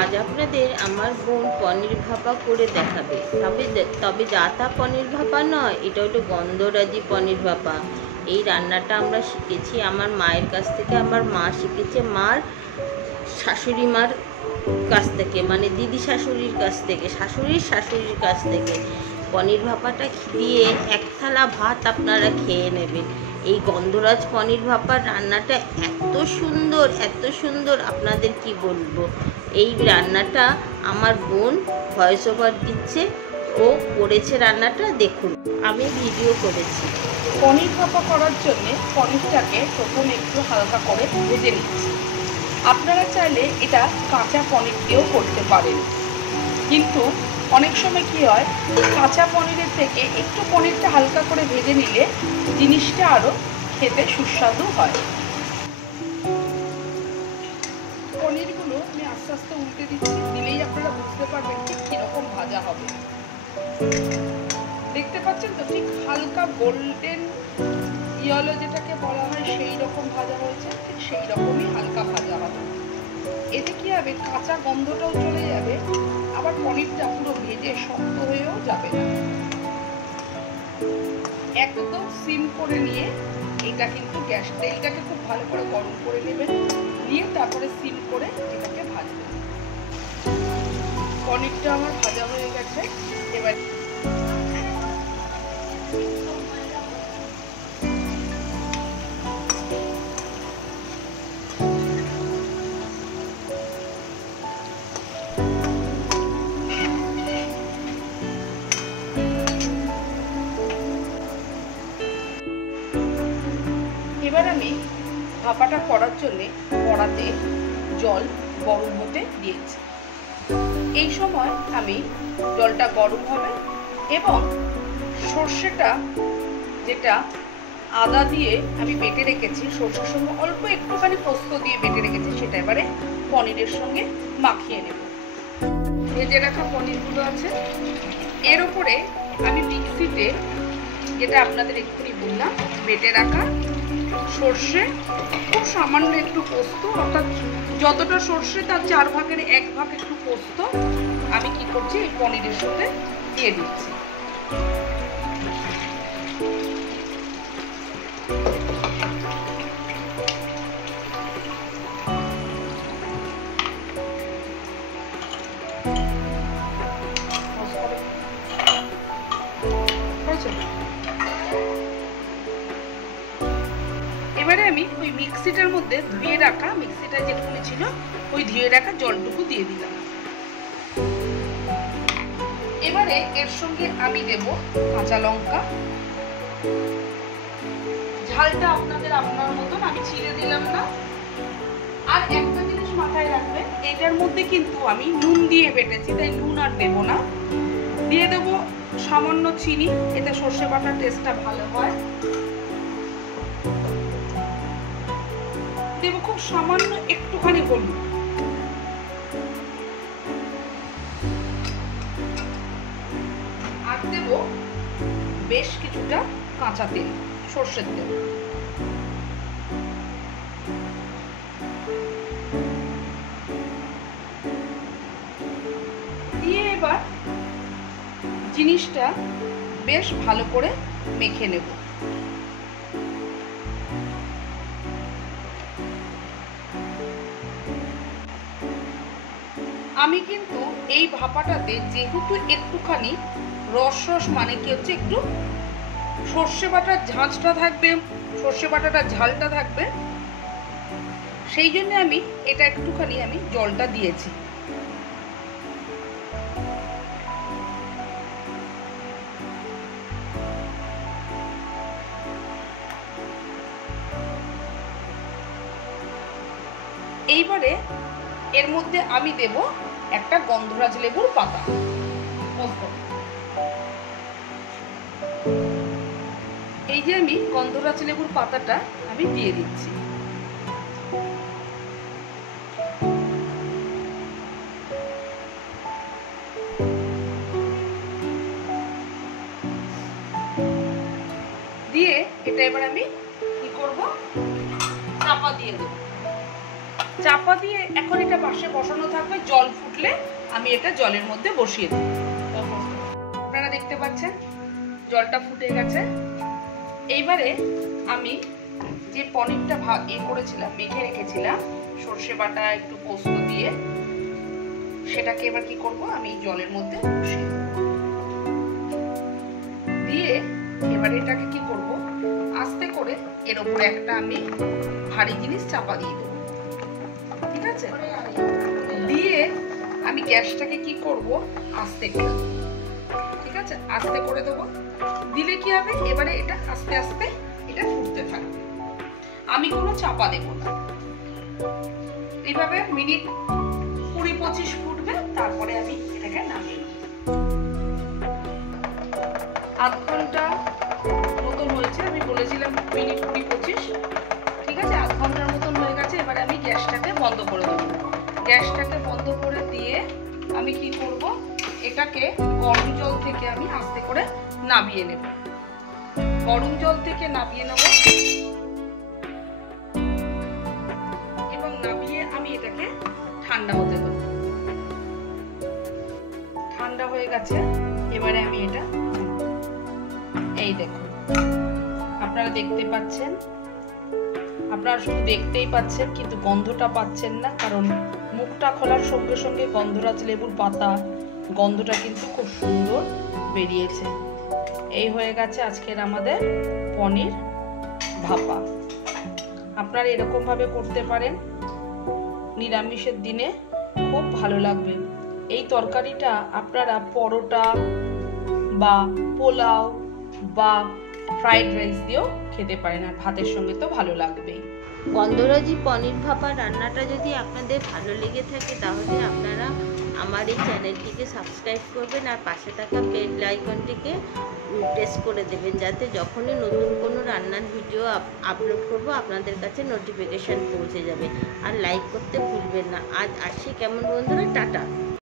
আজ আপনাদের আমার বোন পনির ভাপা করে দেখাবে। তবে যা তা পনির ভাপা নয়, এটা হলো গন্ধরাজি পনির ভাপা। এই রান্নাটা আমরা শিখেছি আমার মায়ের কাছ থেকে। আমার মা শিখেছে মার শাশুড়ি মার কাছ থেকে, মানে দিদি শাশুড়ির কাছ থেকে, শাশুড়ির কাছ থেকে। পনির ভাপাটা দিয়ে এক থালা ভাত আপনারা খেয়ে নেবেন। এই গন্ধরাজ পনির ভাপার রান্নাটা এত সুন্দর আপনাদের কি বলবো। এই রান্নাটা আমার বোন ভয়েস ওভার দিচ্ছে, ও করেছে রান্নাটা, দেখুন। আমি ভিডিও করেছি। পনির ভাপা করার জন্য পনিরটাকে প্রথমে একটু হালকা করে ভেজে নিচ্ছি। আপনারা চাইলে এটা কাঁচা পনির দিয়েও করতে পারেন, কিন্তু অনেক সময় কি হয়, কাঁচা পনিরের থেকে একটু পনিরটা হালকা করে ভেজে নিলে জিনিসটা আরও খেতে সুস্বাদু হয়। পনিরগুলো আমি আস্তে আস্তে উল্টে দিচ্ছি, দিলেই আপনারা বুঝতে পারবেন ঠিক কীরকম ভাজা হবে। দেখতে পাচ্ছেন তো, ঠিক হালকা গোল্ডেন ইয়েলো যেটাকে বলা হয় সেই রকম ভাজা হয়েছে, ঠিক সেই রকমই হালকা ভাজা হবে। এতে কি হবে, কাঁচা গন্ধটাও চলে যাবে, আবার পনিরটা পুরো ভেজে শক্ত হয়েও যাবে না। একদম সিম করে নিয়ে এটা কিন্তু তেলটাকে খুব ভালো করে গরম করে নেবেন, নিয়ে তারপরে সিম করে এটাকে ভাজবেন। পনিরটা আমার ভাজা হয়ে গেছে। এবার আমি ভাপাটা করার জন্যে কড়াতে জল গরম হতে দিয়েছি। এই সময় আমি জলটা গরম হবে এবং সর্ষেটা, যেটা আদা দিয়ে আমি বেটে রেখেছি, সর্ষের সঙ্গে অল্প একটুখানি পোস্ত দিয়ে বেটে রেখেছি, সেটা এবারে পনিরের সঙ্গে মাখিয়ে নেব। ভেজে রাখা পনিরগুলো আছে, এর উপরে আমি মিক্সিতে, যেটা আপনাদের এক্ষুনি বললাম, বেটে রাখা সর্ষে, খুব সামান্য একটু পোস্ত, অর্থাৎ যতটা সর্ষে তার 4 ভাগের 1 ভাগ একটু পোস্ত আমি কি করছি, এই পনিরের সাথে দিয়ে দিচ্ছি। এবারে আমি ওই মিক্সিটার মধ্যে ধুয়ে রাখা, মিক্সিটা যেটুকুনি ছিল ওই ধুয়ে রাখা জলটুকু দিয়ে দিলাম। এবারে এর সঙ্গে আমি দেব কাঁচা লঙ্কা, ঝালটা আপনাদের আপনার মতন, আমি ছিঁড়ে দিলাম না। আর একটা জিনিস মাথায় রাখবেন, এটার মধ্যে কিন্তু আমি নুন দিয়ে বেটেছি, তাই নুন আর দেব না। দিয়ে দেব সামান্য চিনি, এতে সর্ষে বাটার টেস্টটা ভালো হয়। দেব খুব সামান্য একটুখানি হলুদ। আর দেব বেশ কিছুটা কাঁচা তেল, সর্ষের তেল। দিয়ে এবার জিনিসটা বেশ ভালো করে মেখে নেব। আমি কিন্তু এই ভাপাটাতে যেহেতু একটুখানি রস মানে কি হচ্ছে, একটু সর্ষে বাটার ঝাঁঝটা থাকবে, সর্ষে বাটাটা ঝালটা থাকবে, সেই জন্য আমি এটা একটুখানি আমি জলটা দিয়েছি। এইবারে এর মধ্যে আমি দেব একটা গন্ধরাজ লেবুর পাতা। এই যে আমি গন্ধরাজ লেবুর পাতাটা আমি দিয়ে দিচ্ছি। দিয়ে এটা এবার আমি কি করব, চাপা দিয়ে দেব। চাপা দিয়ে এখন এটা পাশে বসানো থাকবে, জল ফুটলে আমি এটা জলের মধ্যে বসিয়ে দেব। আপনারা দেখতে পাচ্ছেন জলটা ফুটে গেছে। এইবারে আমি যে পনিরটা করেছিলাম, মেখে রেখেছিলাম সর্ষে বাটা একটু পোস্ত দিয়ে, সেটাকে এবার কি করব, আমি জলের মধ্যে বসিয়ে দিয়ে এবারে এটাকে কি করব, আস্তে করে এর উপরে একটা আমি ভারী জিনিস চাপা দিয়ে দেবো। ঠিক আছে, দিয়ে আমি গ্যাসটাকে কি করব, আস্তে করে, ঠিক আছে, আস্তে করে দেবো। দিলে কি হবে, এবারে এটা আস্তে আস্তে এটা ফুটতে থাকবে, আমি কোনো চাপা দেব না। এইভাবে মিনিট 20-25 ফুটবে, তারপরে আমি এটাকে নামিয়ে নেব। আধ ঘন্টা মতন হয়েছে, আমি বলেছিলাম মিনিট 20-25, ঠিক আছে, আধ ঘন্টার মতন হয়ে গেছে। এবারে আমি গ্যাসটাকে বন্ধ করে দেবো। গ্যাসটাকে বন্ধ করে দিয়ে আমি কি করব, এটাকে গরম জল থেকে আমি আস্তে করে নামিয়ে নেব। গরম জল থেকে নামিয়ে নেব এবং নামিয়ে আমি এটাকে ঠান্ডা হতে দেব। ঠান্ডা হয়ে গেছে, এবারে আমি এটা, এই দেখুন আপনারা দেখতে পাচ্ছেন, আপনারা শুধু দেখতেই পাচ্ছেন কিন্তু গন্ধটা পাচ্ছেন না, কারণ মুখটা খোলার সঙ্গে সঙ্গে গন্ধরাজ লেবুর পাতা গন্ধটা কিন্তু খুব সুন্দর বেরিয়েছে। এই হয়ে গেছে আজকের আমাদের পনির ভাপা। আপনারা এরকম ভাবে করতে পারেন, নিরামিষের দিনে খুব ভালো লাগবে। এই তরকারিটা আপনারা পরোটা বা পোলাও বা ফ্রাইড রাইস দিয়েও খেতে পারেন, আর ভাতের সঙ্গে তো ভালো লাগবেই। গন্ধরাজি পনির ভাপা রান্নাটা যদি আপনাদের ভালো লেগে থাকে তাহলে আপনারা আমার এই চ্যানেলটিকে সাবস্ক্রাইব করবেন আর পাশে থাকা বেল আইকনটিকে প্রেস করে দেবেন, যাতে যখনই নতুন কোনো রান্নার ভিডিও আপলোড করব আপনাদের কাছে নোটিফিকেশান পৌঁছে যাবে। আর লাইক করতে ভুলবেন না। আজ আসি কেমন বন্ধুরা, টাটা।